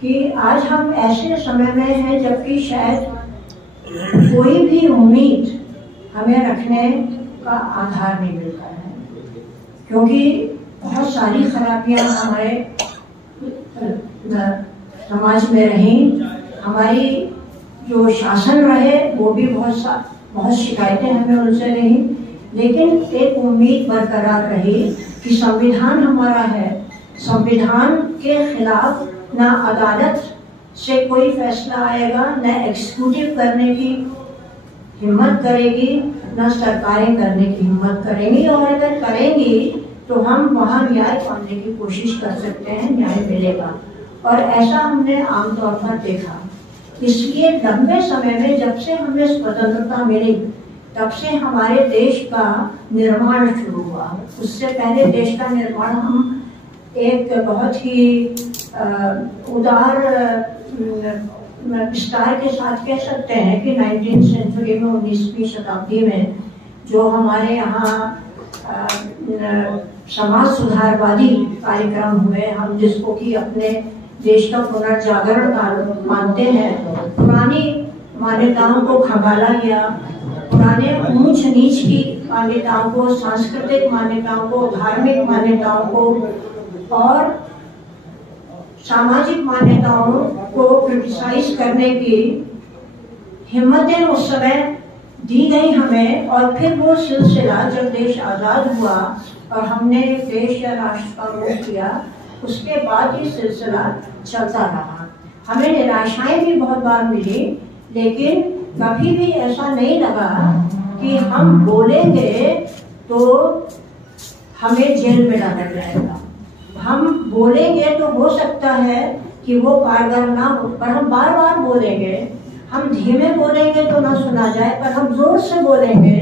कि आज हम ऐसे समय में हैं जबकि शायद कोई भी उम्मीद हमें रखने का आधार नहीं मिलता है, क्योंकि बहुत सारी खराबियां हमारे समाज में रही। हमारी जो शासन रहे वो भी बहुत शिकायतें हमें उनसे रही, लेकिन एक उम्मीद बरकरार रही कि संविधान हमारा है। संविधान के खिलाफ ना अदालत से कोई फैसला आएगा, न एग्जीक्यूटिव करने की हिम्मत करेगी, न सरकारें करने की हिम्मत करेंगी, और अगर करेंगी तो हम वहाँ न्याय पाने की कोशिश कर सकते हैं, न्याय मिलेगा। और ऐसा हमने आमतौर पर देखा। इसलिए लंबे समय में जब से हमें स्वतंत्रता मिली तब से हमारे देश का निर्माण शुरू हुआ। उससे पहले देश का निर्माण हम एक बहुत ही उदार विस्तार के साथ कह सकते हैं कि 19वीं सेंचुरी में, 19वीं शताब्दी में जो हमारे यहाँ समाज सुधारवादी कार्यक्रम हुए, हम जिसको कि अपने देश का पुनर्जागरण मानते हैं, पुरानी मान्यताओं को खंगाला गया, पुराने ऊंच नीच की मान्यताओं को, सांस्कृतिक मान्यताओं को, धार्मिक मान्यताओं को और सामाजिक मान्यताओं को क्रिटिसाइज करने की हिम्मतें उस समय दी गई हमें। और फिर वो सिलसिला जब देश आज़ाद हुआ और हमने देश या राष्ट्र का रूप किया, उसके बाद ये सिलसिला चलता रहा। हमें निराशाएं भी बहुत बार मिली, लेकिन कभी भी ऐसा नहीं लगा कि हम बोलेंगे तो हमें जेल में डाला जाएगा, हम बोलेंगे तो हो सकता है कि वो कारगर ना हो, पर हम बार बार बोलेंगे। हम धीमे बोलेंगे तो ना सुना जाए, पर हम जोर से बोलेंगे,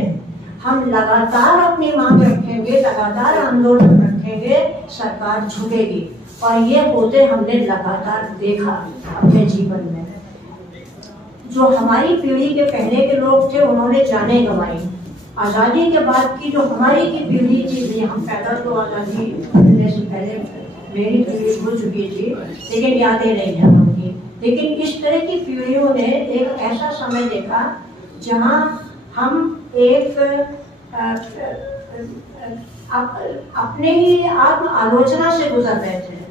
हम लगातार अपनी मांग रखेंगे, लगातार आंदोलन रखेंगे, सरकार झुकेगी। और ये होते हमने लगातार देखा अपने जीवन में। जो हमारी पीढ़ी के पहले के लोग थे उन्होंने जाने गंवाई। आज़ादी के बाद की जो हमारी की पीढ़ी थी, हम पैदा तो आज़ादी मिलने से पहले मेरी पीढ़ी हो चुकी थी, लेकिन यादें नहीं है उनकी। लेकिन इस तरह की पीढ़ियों ने एक ऐसा समय देखा जहां हम एक अपने ही आत्म आलोचना से गुजर रहे थे।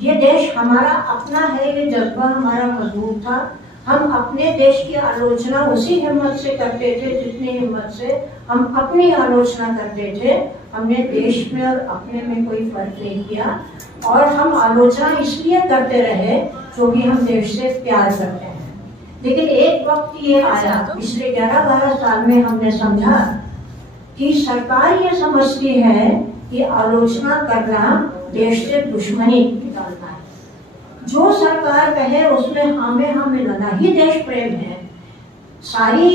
ये देश हमारा अपना है, ये जज्बा हमारा मजबूत था। हम अपने देश की आलोचना उसी हिम्मत से करते थे जितनी हिम्मत से हम अपनी आलोचना करते थे। हमने देश में और अपने में कोई फर्क नहीं किया, और हम आलोचना इसलिए करते रहे क्योंकि हम देश से प्यार करते हैं। लेकिन एक वक्त ये आया, पिछले 11-12 साल में हमने समझा कि सरकार ये समझती है कि आलोचना करना देश से दुश्मनी निकालना है। जो सरकार कहे उसमें हाँ मिलाना ही देश प्रेम है। सारी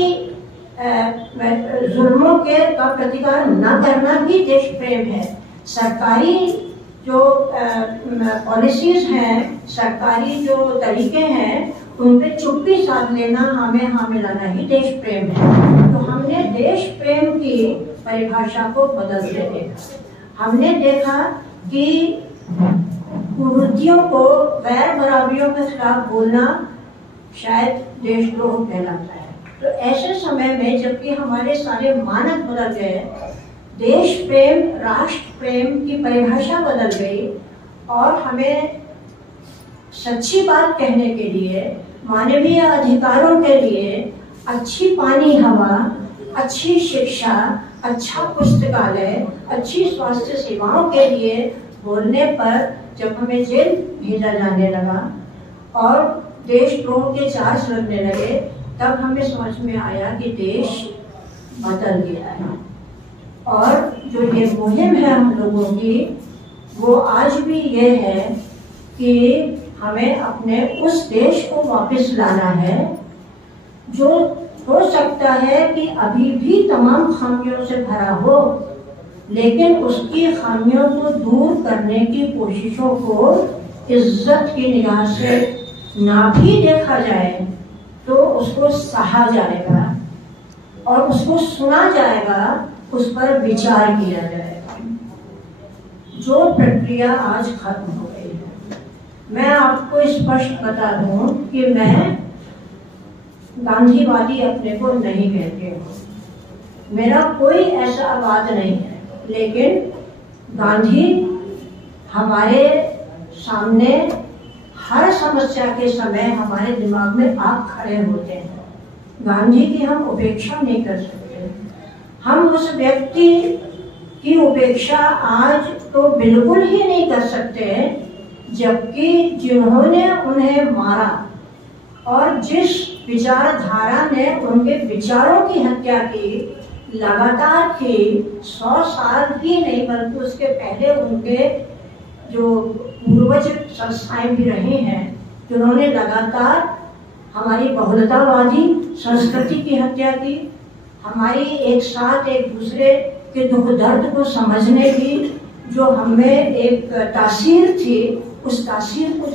जुल्मों के का प्रतिकार न करना ही देश प्रेम है। सरकारी जो पॉलिसीज हैं, सरकारी जो तरीके हैं, उन पे चुप्पी साध लेना, हमें हाँ मिलाना ही देश प्रेम है। तो हमने देश प्रेम की परिभाषा को बदलते देखा। हमने देखा कि कुरीतियों को, गैर बराबरियों के खिलाफ बोलना शायद देशद्रोह कहलाता है। तो ऐसे समय में जबकि हमारे सारे मानक बदल गए, देश प्रेम, राष्ट्र प्रेम की परिभाषा बदल गई, और हमें सच्ची बात कहने के लिए, मानवीय अधिकारों के लिए, अच्छी पानी हवा, अच्छी शिक्षा, अच्छा पुस्तकालय, अच्छी स्वास्थ्य सेवाओं के लिए बोलने पर जब हमें जेल भेजा जाने लगा और देशद्रोह के चार्ज लगने लगे, तब हमें समझ में आया कि देश बदल गया है। और जो ये मुहिम है हम लोगों की, वो आज भी ये है कि हमें अपने उस देश को वापस लाना है जो हो सकता है कि अभी भी तमाम खामियों से भरा हो, लेकिन उसकी खामियों को दूर करने की कोशिशों को इज्जत की निगाह से ना भी देखा जाए तो उसको सहा जाएगा और उसको सुना जाएगा, उस पर विचार किया जाएगा। जो प्रक्रिया आज खत्म हो गई है, मैं आपको स्पष्ट बता दूं कि मैं गांधीवादी अपने को नहीं कहती हूँ, मेरा कोई ऐसा आवाज नहीं है, लेकिन गांधी हमारे सामने हर समस्या के समय हमारे दिमाग में आप खड़े होते हैं। गांधी की हम उपेक्षा नहीं कर सकते। हम उस व्यक्ति की उपेक्षा आज तो बिल्कुल ही नहीं कर सकते, जबकि जिन्होंने उन्हें मारा और जिस विचारधारा ने उनके विचारों की हत्या की, लगातार की, 100 साल ही नहीं बल्कि उसके पहले उनके जो पूर्वज संस्थाएं भी रही हैं, जिन्होंने लगातार हमारी बहुलतावादी संस्कृति की हत्या की, हमारी एक साथ एक दूसरे के दुख दर्द को समझने की जो हमें एक तासीर थी, उस तासीर को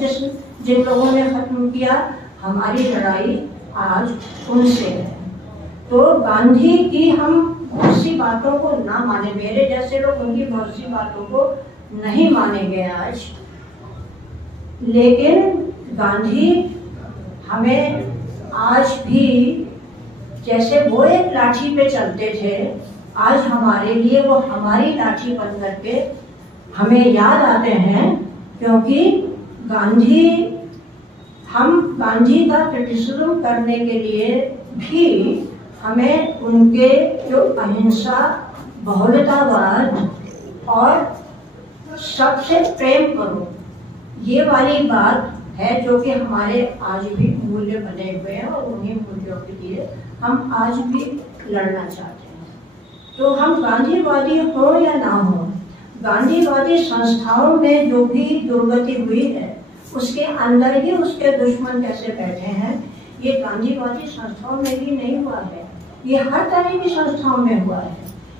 जिन लोगों ने खत्म किया, हमारी लड़ाई आज उनसे है। तो गांधी की हम बहुत सी बातों को ना माने, मेरे जैसे लोग उनकी बहुत सी बातों को नहीं मानेंगे आज, लेकिन गांधी हमें आज भी जैसे वो एक लाठी पे चलते थे, आज हमारे लिए वो हमारी लाठी बन करके हमें याद आते हैं, क्योंकि हम गांधी का क्रिटिसिज्म करने के लिए भी हमें उनके जो अहिंसा, बहुलतावाद और सबसे प्रेम करो, ये वाली बात है जो कि हमारे आज भी मूल्य बने हुए हैं, और उन्हीं मूल्यों के लिए हम आज भी लड़ना चाहते हैं। तो हम गांधीवादी हो या ना हो, गांधीवादी संस्थाओं में जो भी दुर्गति हुई है उसके अंदर ही उसके दुश्मन कैसे बैठे हैं, ये गांधीवादी संस्थाओं में भी नहीं हुआ है, ये हर तरह की संस्थाओं में हुआ है।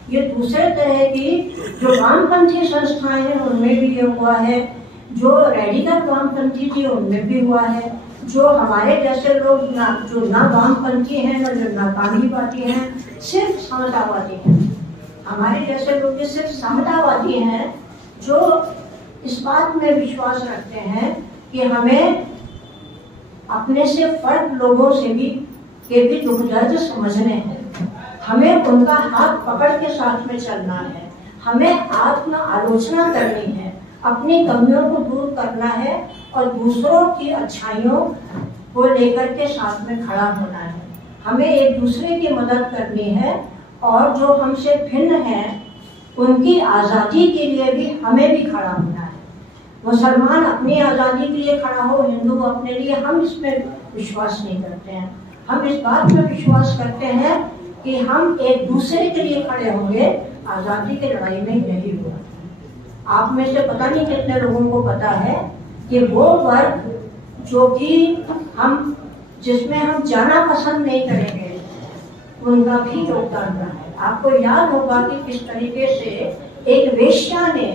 ये दूसरे तरह की जो वामपंथी संस्थाएं हैं उनमें भी ये हुआ है, जो रेडिकल वामपंथी थी उनमें भी हुआ है, जो हमारे जैसे लोग जो ना वामपंथी हैं ना गांधीवादी हैं, सिर्फ समतावादी हैं। हमारे जैसे लोग सिर्फ समतावादी हैं, जो इस बात में विश्वास रखते हैं कि हमें अपने से फर्क लोगों से भी दुख दर्द समझने हैं, हमें उनका हाथ पकड़ के साथ में चलना है, हमें आत्म आलोचना करनी है, अपनी कमियों को दूर करना है और दूसरों की अच्छाइयों को लेकर के साथ में खड़ा होना है, हमें एक दूसरे की मदद करनी है, और जो हमसे भिन्न हैं उनकी आज़ादी के लिए भी हमें भी खड़ा होना है। मुसलमान अपनी आज़ादी के लिए खड़ा हो, हिंदू अपने लिए, हम इसमें विश्वास नहीं करते हैं। हम इस बात में विश्वास करते हैं कि हम एक दूसरे के लिए खड़े होंगे, आज़ादी की लड़ाई में यही हुआ। आप में से पता नहीं कितने लोगों को पता है कि वो वर्ग जो कि जिसमें हम जाना पसंद नहीं करेंगे, उनका भी योगदान रहा है। आपको याद होगा कि किस तरीके से एक वेश्या ने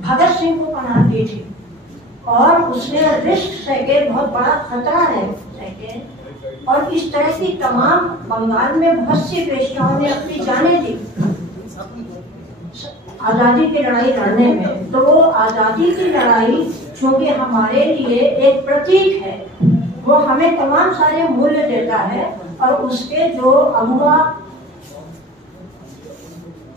भगत सिंह को पनाह दी थी, और उसने रिस्क सहे, बहुत बड़ा खतरा है सहे, और इस तरह की तमाम बंगाल में बहुत सी वेश्याओं ने अपनी जानें दी आजादी की लड़ाई लड़ने में। तो वो आजादी की लड़ाई चूंकि हमारे लिए एक प्रतीक है, वो हमें तमाम सारे मूल्य देता है, और उसके जो अगुआ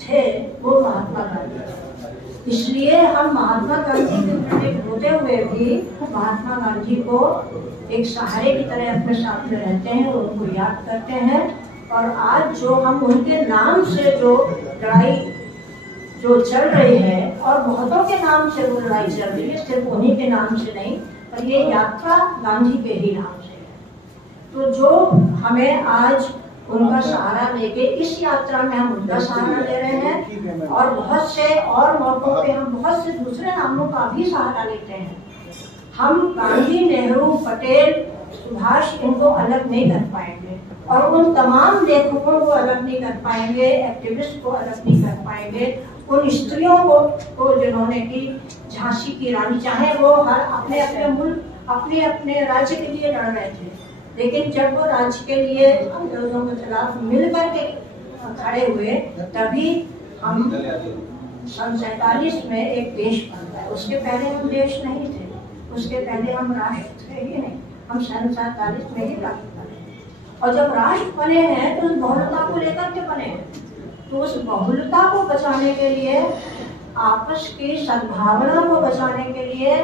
थे वो महात्मा गांधी। इसलिए हम महात्मा गांधी के प्रतीक होते हुए भी महात्मा गांधी को एक सहारे की तरह अपने साथ में रहते हैं, उनको याद करते हैं, और आज जो हम उनके नाम से जो लड़ाई जो चल रही है, और बहुतों के नाम से वो लड़ाई चल रही है, सिर्फ उन्हीं के नाम से नहीं, पर ये यात्रा गांधी के ही नाम से है। तो जो हमें आज उनका सहारा लेके इस यात्रा में हम उनका सहारा ले रहे हैं, और बहुत से और मौकों पे हम बहुत से दूसरे नामों का भी सहारा लेते हैं। हम गांधी, नेहरू, पटेल, सुभाष इनको अलग नहीं कर पाएंगे, और उन तमाम लेखकों को अलग नहीं कर पाएंगे, एक्टिविस्ट को अलग नहीं कर पाएंगे, उन स्त्रियों को जिन्होंने की झांसी की रानी, चाहे वो हर अपने अपने मुल्क, अपने अपने राज्य के लिए लड़ रहे थे, लेकिन जब वो राज्य के लिए अंग्रेजों के खिलाफ मिलकर के खड़े हुए, तभी हम सन 47 में एक देश बन गए। उसके पहले हम देश नहीं थे, उसके पहले हम राष्ट्र थे ही नहीं, हम 47 में ही राष्ट्र बने। और जब राष्ट्र बने हैं तो उस बहुलता को लेकर के बने हैं, तो उस बहुलता को बचाने के लिए, आपस की सद्भावना को बचाने के लिए,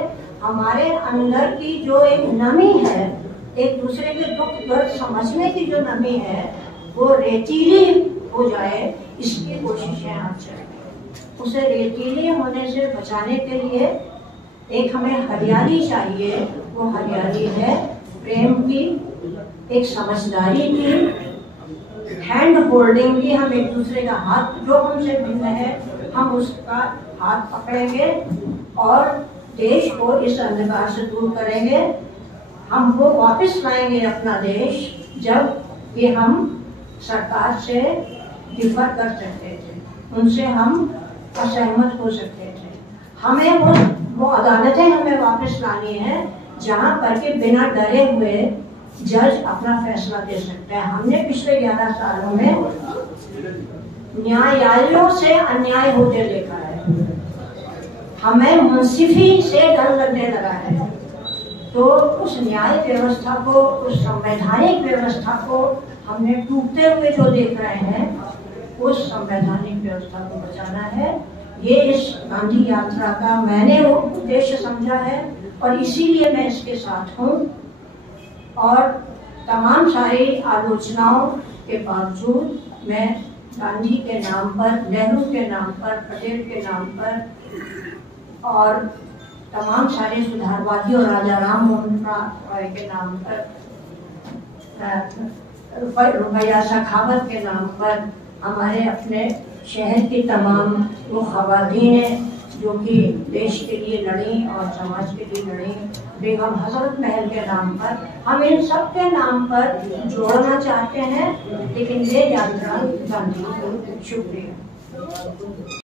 हमारे अंदर की जो एक नमी है, एक दूसरे के दुख दर्द समझने की जो नमी है, वो रेतीली हो जाए, इसकी कोशिशें आप चलें। उसे रेतीले होने से बचाने के लिए एक हमें हरियाली चाहिए। वो हरियाली है प्रेम की, एक समझदारी की, हैंड होल्डिंग की। हम एक दूसरे का हाथ, जो हमसे भिन्न है, हम उसका हाथ पकड़ेंगे और देश को इस अंधकार से दूर करेंगे। हम वो वापस लाएंगे अपना देश, जब कि हम सरकार से डिफर कर सकते थे, उनसे हम असहमत हो सकते थे। हमें वो अदालतें हमें वापस लानी है जहाँ पर के बिना डरे हुए जज अपना फैसला दे सकते हैं। हमने पिछले 11 सालों में न्यायालयों से अन्याय होते देखा है, हमें मुंसिफी से डर लगने लगा है। तो उस न्याय व्यवस्था को, उस संवैधानिक व्यवस्था को हमने टूटते हुए जो देख रहे हैं, उस संवैधानिक व्यवस्था को बचाना है। ये इस गांधी यात्रा का मैंने वो उद्देश्य समझा है और इसीलिए मैं इसके साथ हूँ। और तमाम सारी आलोचनाओं के बावजूद मैं गांधी के नाम पर, नेहरू के नाम पर, पटेल के नाम पर और तमाम सारे सुधारवादियों, राजा राम मोहन राय के नाम पर, रुपैया सखावत के नाम पर, हमारे अपने शहर की तमाम वो ख़वातीनें जो कि देश के लिए लड़ी और समाज के लिए लड़ी, बेगम हजरत महल के नाम पर, हम इन सब के नाम पर जोड़ना चाहते हैं। लेकिन ये यात्रा गांधी को शुक्रिया।